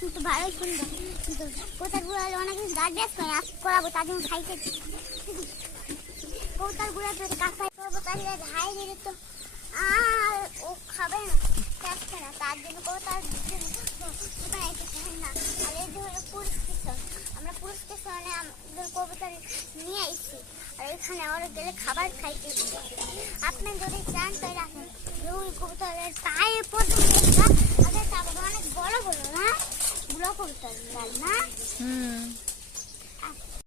কিন্তু ভালোই অনেক গাছ ব্যাস করে করাবো, তার জন্য খাইতে কবুতরগুলো তো কাকাই কবুতর ধাই দিলে তো আর ও খাবে না, চাচ্ছে না, তার জন্য চায় না, আর এই পুরুষ স্টেশন আমরা পুরুষ স্টেশনে আমাদের কবুতর নিয়ে এসেছি। আর এখানে ওরা গেলে খাবার খাইতে। আপনি যদি চান তাই রাখেন রুই কবুতরের കൊടുത്തിട്ടുണ്ടായിരുന്ന